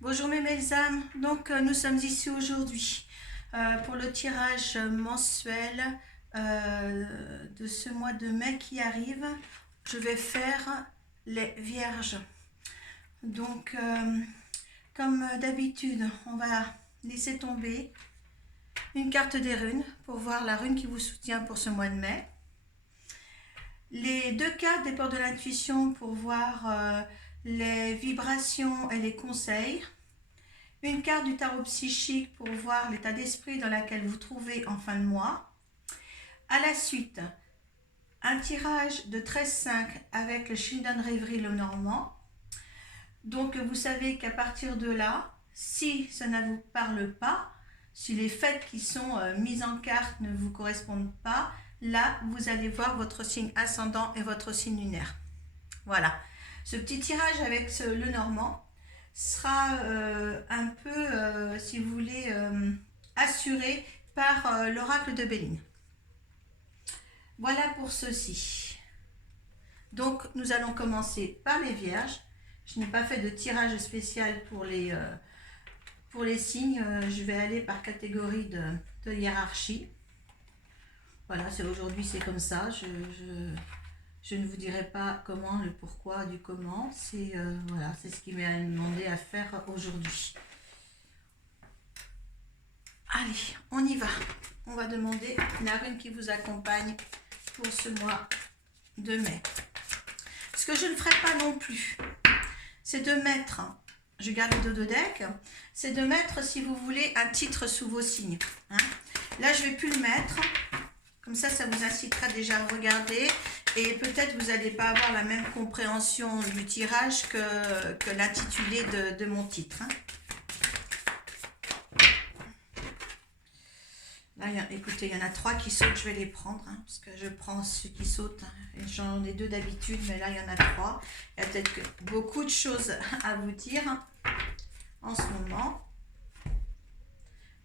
Bonjour mes belles âmes, donc nous sommes ici aujourd'hui pour le tirage mensuel de ce mois de mai qui arrive. Je vais faire les vierges. Donc comme d'habitude, on va laisser tomber une carte des runes pour voir la rune qui vous soutient pour ce mois de mai. Les deux cartes des portes de l'intuition pour voir les vibrations et les conseils. Une carte du tarot psychique pour voir l'état d'esprit dans lequel vous trouvez en fin de mois. À la suite, un tirage de 13-5 avec le Children Reverie le Normand. Donc vous savez qu'à partir de là, si ça ne vous parle pas, si les fêtes qui sont mises en carte ne vous correspondent pas, là vous allez voir votre signe ascendant et votre signe lunaire. Voilà. Ce petit tirage avec le Normand sera un peu, si vous voulez, assuré par l'oracle de Béline. Voilà pour ceci. Donc, nous allons commencer par les vierges. Je n'ai pas fait de tirage spécial pour les signes. Je vais aller par catégorie de hiérarchie. Voilà, aujourd'hui c'est comme ça. Je ne vous dirai pas comment, le pourquoi du comment. C'est voilà, c'est ce qui m'est demandé à faire aujourd'hui. Allez, on y va. On va demander la rune qui vous accompagne pour ce mois de mai. Ce que je ne ferai pas non plus, c'est de mettre, je garde le dos de deck, c'est de mettre, si vous voulez, un titre sous vos signes. Hein. Là, je ne vais plus le mettre. Comme ça vous incitera déjà à regarder. Et peut-être vous n'allez pas avoir la même compréhension du tirage que l'intitulé de mon titre. Hein. Là, écoutez, il y en a 3 qui sautent, je vais les prendre, hein, parce que je prends ceux qui sautent. Hein, j'en ai 2 d'habitude, mais là, il y en a 3. Il y a peut-être beaucoup de choses à vous dire en ce moment.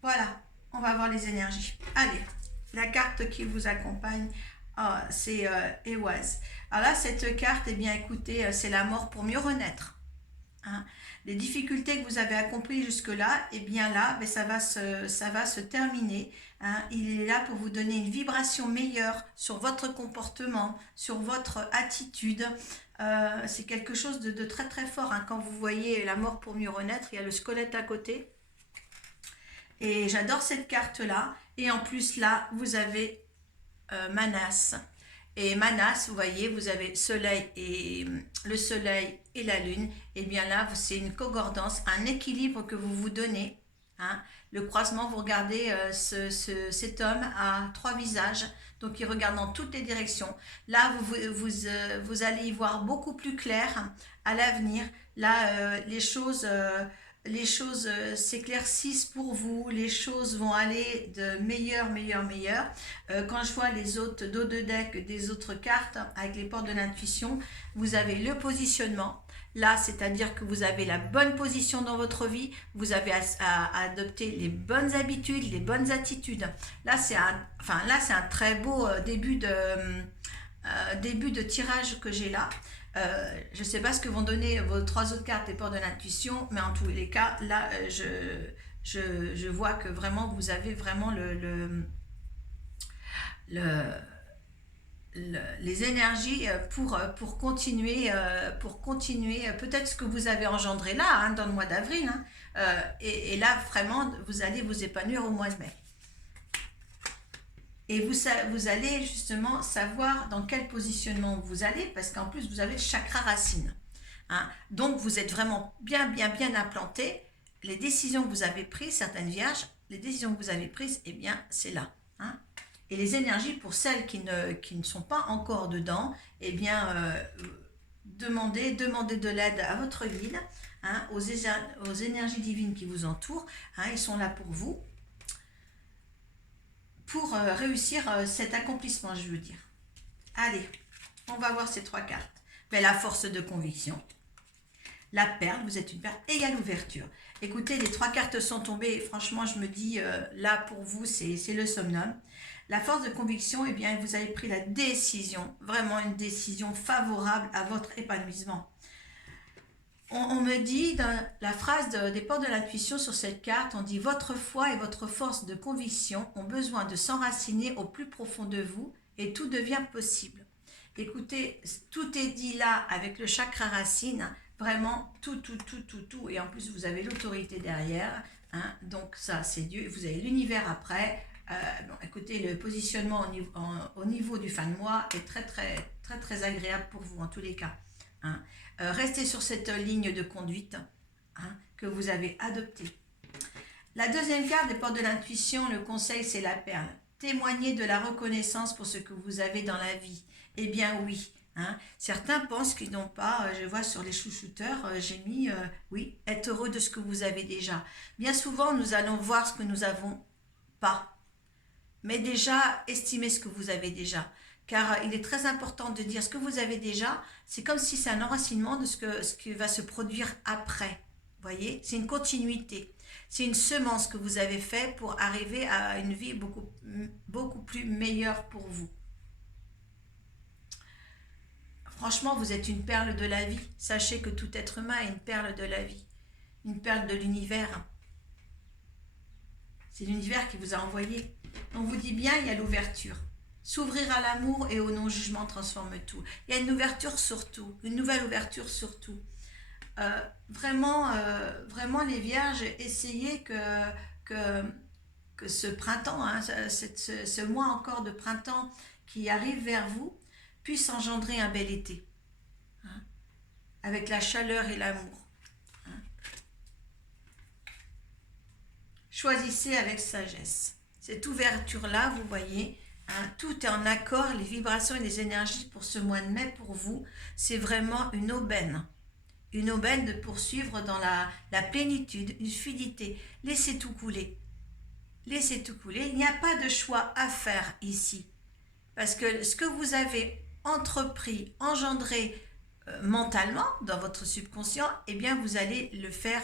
Voilà, on va voir les énergies. Allez, la carte qui vous accompagne, c'est Ehwaz. Alors là, cette carte, eh bien, écoutez, c'est la mort pour mieux renaître. Hein. Les difficultés que vous avez accomplies jusque-là, eh bien là, ça va se terminer. Hein. Il est là pour vous donner une vibration meilleure sur votre comportement, sur votre attitude. C'est quelque chose de très très fort. Hein. Quand vous voyez la mort pour mieux renaître, il y a le squelette à côté. Et j'adore cette carte-là. Et en plus, là, vous avez Manas. Et Manas, vous voyez, vous avez le soleil et la lune. Et bien là, c'est une concordance, un équilibre que vous vous donnez. Hein. Le croisement, vous regardez cet homme a 3 visages, donc il regarde dans toutes les directions. Là, vous allez y voir beaucoup plus clair à l'avenir. Là, les choses s'éclaircissent pour vous, les choses vont aller de meilleur. Quand je vois les autres dos de deck des autres cartes avec les portes de l'intuition, vous avez le positionnement. Là, c'est-à-dire que vous avez la bonne position dans votre vie, vous avez à adopter les bonnes habitudes, les bonnes attitudes. Là, c'est un très beau début de tirage que j'ai là. Je ne sais pas ce que vont donner vos 3 autres cartes des portes de l'intuition, mais en tous les cas, là, je vois que vraiment, vous avez vraiment les énergies pour continuer peut-être ce que vous avez engendré là, hein, dans le mois d'avril. Hein, et là, vraiment, vous allez vous épanouir au mois de mai. Et vous allez justement savoir dans quel positionnement vous allez, parce qu'en plus, vous avez le chakra racine. Hein. Donc, vous êtes vraiment bien implanté. Les décisions que vous avez prises, certaines vierges, les décisions que vous avez prises, eh bien, c'est là. Hein. Et les énergies, pour celles qui ne sont pas encore dedans, eh bien, demandez de l'aide à votre guide, hein, aux énergies divines qui vous entourent. Hein, ils sont là pour vous. Pour réussir cet accomplissement, je veux dire. Allez, on va voir ces 3 cartes. Mais la force de conviction, la perle, vous êtes une perle, égale ouverture. Écoutez, les 3 cartes sont tombées, et franchement, je me dis, là, pour vous, c'est le summum. La force de conviction, eh bien, vous avez pris la décision, vraiment une décision favorable à votre épanouissement. On me dit, dans la phrase des portes de l'intuition sur cette carte, on dit « Votre foi et votre force de conviction ont besoin de s'enraciner au plus profond de vous et tout devient possible. » Écoutez, tout est dit là avec le chakra racine, vraiment tout. Et en plus, vous avez l'autorité derrière. Hein, donc ça, c'est Dieu. Vous avez l'univers après. Bon, écoutez, le positionnement au niveau du fin de mois est très agréable pour vous en tous les cas. Hein. Restez sur cette ligne de conduite que vous avez adoptée. La deuxième carte des portes de l'intuition, le conseil, c'est la perle. Témoignez de la reconnaissance pour ce que vous avez dans la vie. Eh bien oui. Certains pensent qu'ils n'ont pas, je vois sur les chouchouteurs, j'ai mis, oui, être heureux de ce que vous avez déjà. Bien souvent, nous allons voir ce que nous n'avons pas. Mais déjà, estimez ce que vous avez déjà. Car il est très important de dire ce que vous avez déjà, c'est comme si c'est un enracinement de ce qui va se produire après. Vous voyez, c'est une continuité. C'est une semence que vous avez faite pour arriver à une vie beaucoup plus meilleure pour vous. Franchement, vous êtes une perle de la vie. Sachez que tout être humain est une perle de la vie. Une perle de l'univers. C'est l'univers qui vous a envoyé. On vous dit bien, il y a l'ouverture. S'ouvrir à l'amour et au non-jugement transforme tout. Il y a une ouverture sur tout, une nouvelle ouverture sur tout. Vraiment les vierges, essayez que ce printemps, ce mois encore de printemps qui arrive vers vous, puisse engendrer un bel été. Avec la chaleur et l'amour. Choisissez avec sagesse. Cette ouverture-là, vous voyez, tout est en accord, les vibrations et les énergies pour ce mois de mai pour vous, c'est vraiment une aubaine. Une aubaine de poursuivre dans la plénitude, une fluidité. Laissez tout couler. Laissez tout couler. Il n'y a pas de choix à faire ici. Parce que ce que vous avez entrepris, engendré mentalement dans votre subconscient, eh bien vous allez le faire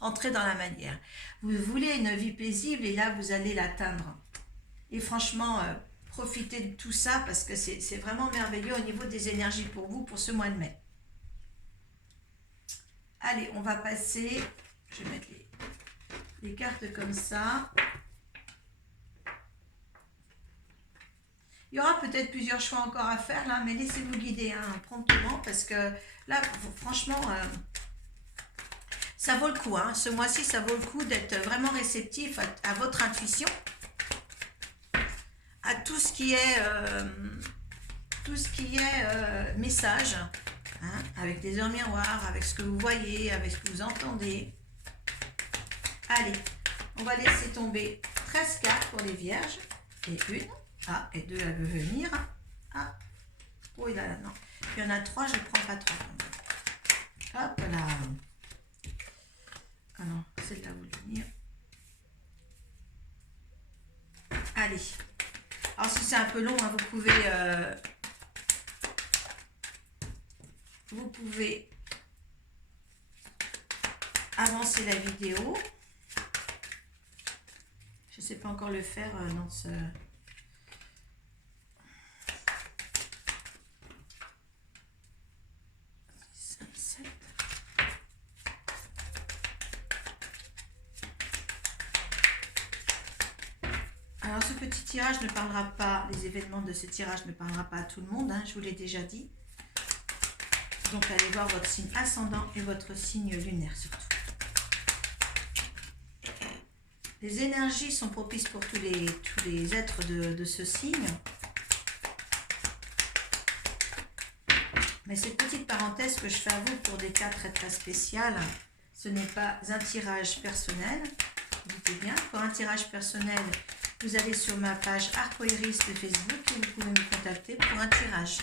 rentrer dans la matière. Vous voulez une vie paisible et là vous allez l'atteindre. Et franchement, profitez de tout ça parce que c'est vraiment merveilleux au niveau des énergies pour vous pour ce mois de mai. Allez, on va passer, je vais mettre les cartes comme ça. Il y aura peut-être plusieurs choix encore à faire là, mais laissez-vous guider promptement parce que là, franchement, ça vaut le coup. Ce mois-ci, ça vaut le coup d'être vraiment réceptif à votre intuition, à tout ce qui est, message, avec des heures miroirs, avec ce que vous voyez, avec ce que vous entendez. Allez, on va laisser tomber 13 cartes pour les vierges et une. Et deux, elle veut venir. Oh, il non. Il y en a 3, je ne prends pas 3. Hop là. Ah non, celle-là voulait venir. Allez. Alors, si c'est un peu long, vous pouvez avancer la vidéo. Je ne sais pas encore le faire dans ce... Alors ce petit tirage ne parlera pas, les événements de ce tirage ne parlera pas à tout le monde, je vous l'ai déjà dit. Donc allez voir votre signe ascendant et votre signe lunaire surtout. Les énergies sont propices pour tous les êtres de ce signe. Mais cette petite parenthèse que je fais à vous pour des cas très spéciaux, ce n'est pas un tirage personnel. Écoutez bien, pour un tirage personnel, vous allez sur ma page Arcoiris de Facebook et vous pouvez me contacter pour un tirage.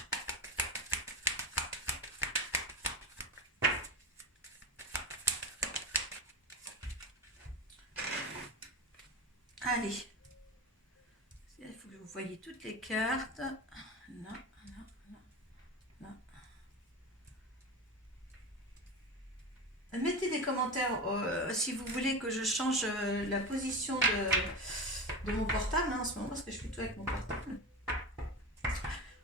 Allez, il faut que vous voyez toutes les cartes. Là. Mettez des commentaires si vous voulez que je change la position de mon portable en ce moment parce que je fais tout avec mon portable.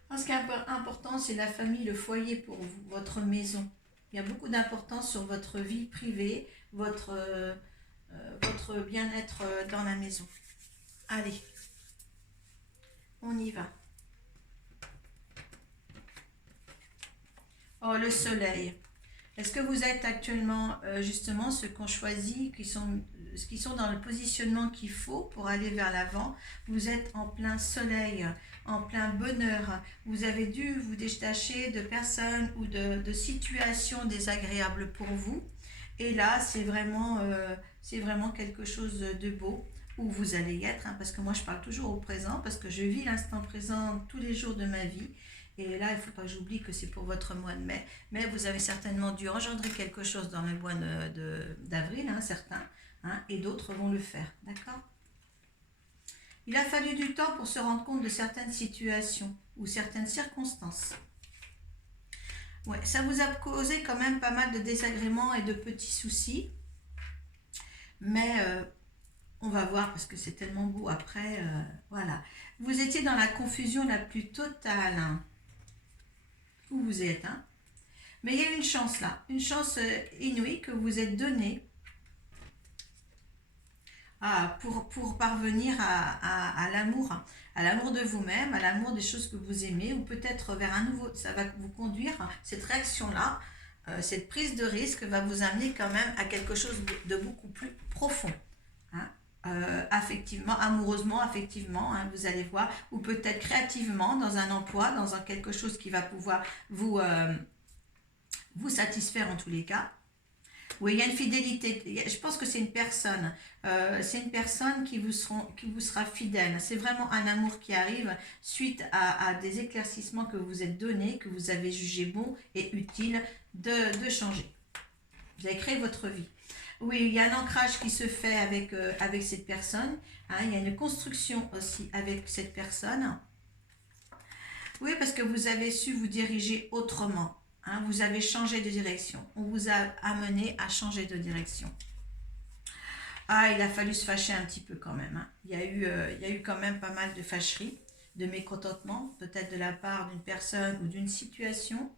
Alors, ce qui est important, c'est la famille, le foyer pour vous, votre maison. Il y a beaucoup d'importance sur votre vie privée, votre bien-être dans la maison. Allez, on y va. Oh, le soleil. Est-ce que vous êtes actuellement justement ceux qu'on choisit, qui sont dans le positionnement qu'il faut pour aller vers l'avant? Vous êtes en plein soleil, en plein bonheur. Vous avez dû vous détacher de personnes ou de situations désagréables pour vous. Et là, c'est vraiment quelque chose de beau où vous allez y être, hein, parce que moi je parle toujours au présent, parce que je vis l'instant présent tous les jours de ma vie. Et là, il ne faut pas que j'oublie que c'est pour votre mois de mai. Mais vous avez certainement dû engendrer quelque chose dans le mois d'avril, hein, certains, hein, et d'autres vont le faire. D'accord? Il a fallu du temps pour se rendre compte de certaines situations ou certaines circonstances. Ouais, ça vous a causé quand même pas mal de désagréments et de petits soucis. Mais on va voir parce que c'est tellement beau après. Voilà. Vous étiez dans la confusion la plus totale. Hein, où vous êtes, hein. Mais il y a une chance là, une chance inouïe que vous êtes donnée pour parvenir à l'amour de vous-même, à l'amour des choses que vous aimez, ou peut-être vers un nouveau, ça va vous conduire, cette réaction-là, cette prise de risque va vous amener quand même à quelque chose de beaucoup plus profond. Hein. Affectivement, amoureusement, affectivement, hein, vous allez voir, ou peut-être créativement dans un emploi, dans quelque chose qui va pouvoir vous satisfaire en tous les cas. Oui, il y a une fidélité. Je pense que c'est une personne. C'est une personne qui vous sera fidèle. C'est vraiment un amour qui arrive suite à des éclaircissements que vous êtes donnés, que vous avez jugé bon et utile de changer. Vous avez créé votre vie. Oui, il y a un ancrage qui se fait avec cette personne. Hein, il y a une construction aussi avec cette personne. Oui, parce que vous avez su vous diriger autrement. Hein, vous avez changé de direction. On vous a amené à changer de direction. Ah, il a fallu se fâcher un petit peu quand même. Hein. Il y a eu quand même pas mal de fâcheries, de mécontentement, peut-être de la part d'une personne ou d'une situation.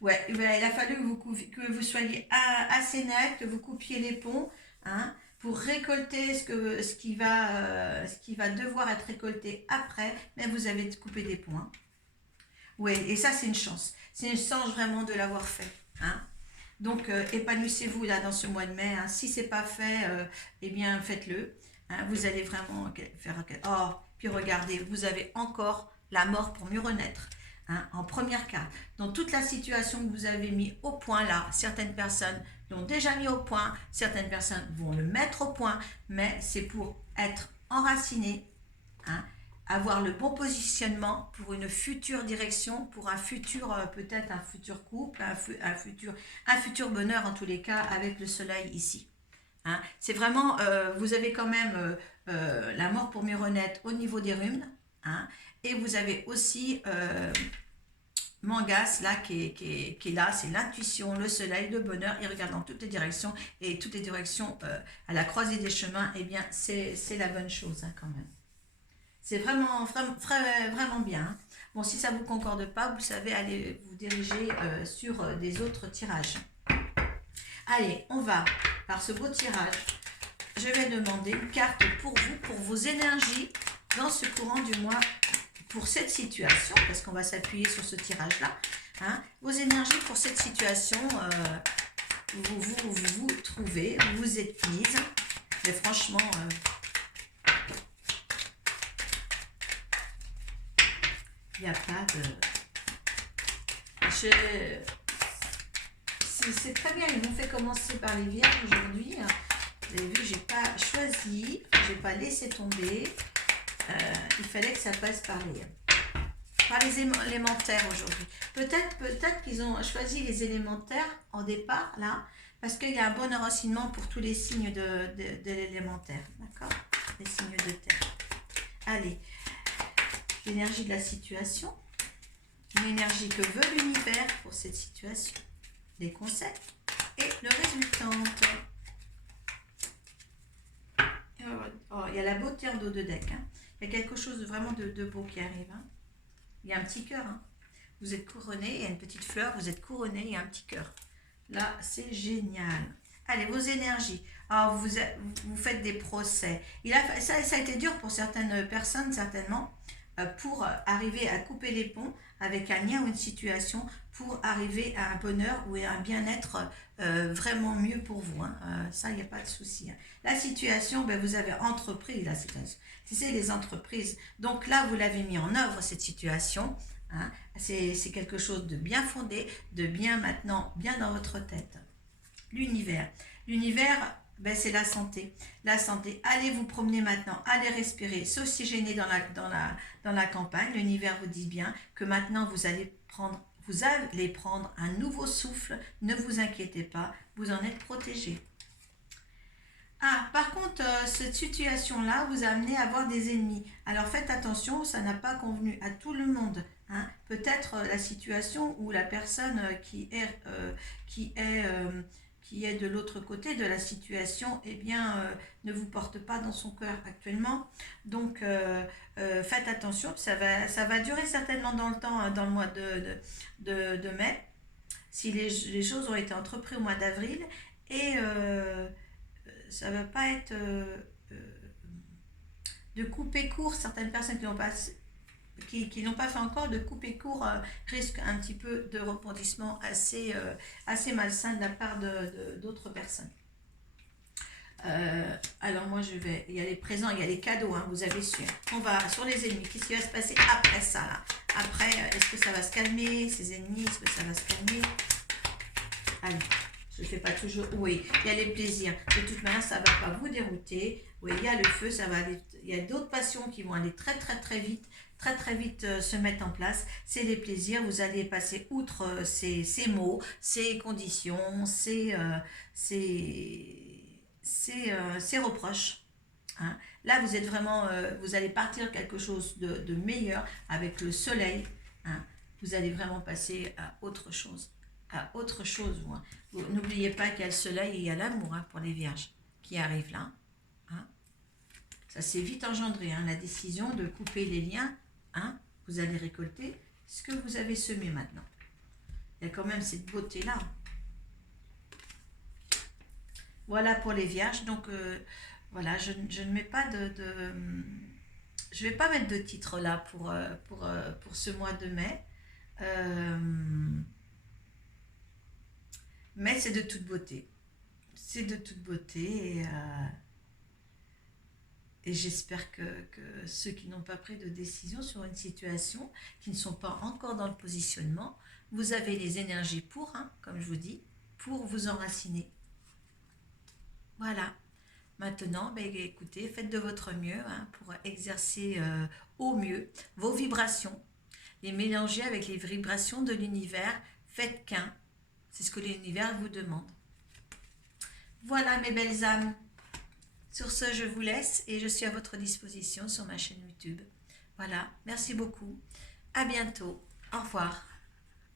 Ouais, il a fallu que vous soyez assez net, que vous coupiez les ponts, hein, pour récolter ce qui va devoir être récolté après, mais vous avez coupé des ponts. Hein. Oui, et ça c'est une chance. C'est une chance vraiment de l'avoir fait. Hein. Donc épanouissez-vous là dans ce mois de mai. Hein. Si c'est pas fait, eh bien faites-le. Hein. Vous allez vraiment faire. Oh, puis regardez, vous avez encore la mort pour mieux renaître. Hein, en première carte. Dans toute la situation que vous avez mis au point là, certaines personnes l'ont déjà mis au point, certaines personnes vont le mettre au point, mais c'est pour être enraciné, hein, avoir le bon positionnement pour une future direction, pour un futur, peut-être un futur couple, un futur bonheur en tous les cas avec le soleil ici. Hein. C'est vraiment, vous avez quand même la mort pour mieux renaître au niveau des rhumes, hein, et vous avez aussi Mangas là qui est là, c'est l'intuition, le soleil, le bonheur, il regarde dans toutes les directions, et toutes les directions à la croisée des chemins, eh bien c'est la bonne chose hein, quand même. C'est vraiment bien. Hein. Bon, si ça ne vous concorde pas, vous savez, allez vous diriger sur des autres tirages. Allez, on va par ce beau tirage. Je vais demander une carte pour vous, pour vos énergies dans ce courant du mois, pour cette situation, parce qu'on va s'appuyer sur ce tirage-là. Hein, vos énergies pour cette situation, vous trouvez, vous êtes mise. Mais franchement... il n'y a pas de... C'est très bien, ils m'ont fait commencer par les vierges aujourd'hui. Vous avez vu, j'ai pas choisi, j'ai pas laissé tomber. Il fallait que ça passe par les élémentaires aujourd'hui. Peut-être qu'ils ont choisi les élémentaires en départ, là, parce qu'il y a un bon enracinement pour tous les signes de l'élémentaire. D'accord? Les signes de terre. Allez. L'énergie de la situation, l'énergie que veut l'univers pour cette situation, les conseils et le résultante. Oh, il y a la beauté en dos de deck. Hein. Il y a quelque chose de vraiment de beau qui arrive. Hein. Il y a un petit cœur. Hein. vous êtes couronné, il y a une petite fleur, vous êtes couronné, il y a un petit cœur. Là, c'est génial. Allez, vos énergies. Alors, vous faites des procès. Ça a été dur pour certaines personnes, certainement, pour arriver à couper les ponts avec un lien ou une situation, pour arriver à un bonheur ou à un bien-être vraiment mieux pour vous. Hein. Ça, il n'y a pas de souci. Hein. La situation, ben, vous avez entrepris la situation. C'est les entreprises. Donc là, vous l'avez mis en œuvre, cette situation. Hein. C'est quelque chose de bien fondé, de bien maintenant, bien dans votre tête. L'univers. L'univers, ben, c'est la santé. La santé. Allez vous promener maintenant, allez respirer, s'oxygéner dans la campagne. L'univers vous dit bien que maintenant vous allez prendre un nouveau souffle. Ne vous inquiétez pas, vous en êtes protégé. Ah, par contre, cette situation-là vous a amené à avoir des ennemis. Alors faites attention, ça n'a pas convenu à tout le monde. Hein. Peut-être la situation où la personne qui est de l'autre côté de la situation, eh bien, ne vous porte pas dans son cœur actuellement. Donc, faites attention, ça va durer certainement dans le temps, dans le mois de mai, si les choses ont été entreprises au mois d'avril. Et ça ne va pas être de couper court. Certaines personnes qui n'ont pas fait encore, de couper court risque un petit peu de rebondissement assez malsain de la part d'autres personnes. Alors moi il y a les présents, il y a les cadeaux, hein, vous avez su. On va sur les ennemis, qu'est-ce qui va se passer après ça là? Après, est-ce que ça va se calmer, ces ennemis, est-ce que ça va se calmer? Allez, je ne fais pas toujours. Oui, il y a les plaisirs. De toute manière, ça ne va pas vous dérouter. Oui, il y a le feu, ça va aller. Il y a d'autres passions qui vont aller très vite, très vite se mettre en place. C'est les plaisirs. Vous allez passer outre ces mots, ces conditions, ces reproches. Hein. Là, vous êtes vraiment, vous allez partir quelque chose de meilleur avec le soleil. Hein. Vous allez vraiment passer à autre chose. Hein. N'oubliez pas qu'il y a le soleil et il y a l'amour, hein, pour les vierges qui arrivent là. Hein. Ça s'est vite engendré, hein, la décision de couper les liens. Hein. Vous allez récolter ce que vous avez semé maintenant. Il y a quand même cette beauté-là. Voilà pour les vierges. Donc, voilà, je ne mets pas je ne vais pas mettre de titre là pour ce mois de mai. Mais c'est de toute beauté. C'est de toute beauté et j'espère que ceux qui n'ont pas pris de décision sur une situation, qui ne sont pas encore dans le positionnement, vous avez les énergies pour, hein, comme je vous dis, pour vous enraciner. Voilà. Maintenant, ben, écoutez, faites de votre mieux, hein, pour exercer au mieux vos vibrations, les mélanger avec les vibrations de l'univers. Faites qu'un. C'est ce que l'univers vous demande. Voilà mes belles âmes. Sur ce, je vous laisse et je suis à votre disposition sur ma chaîne YouTube. Voilà, merci beaucoup. À bientôt. Au revoir.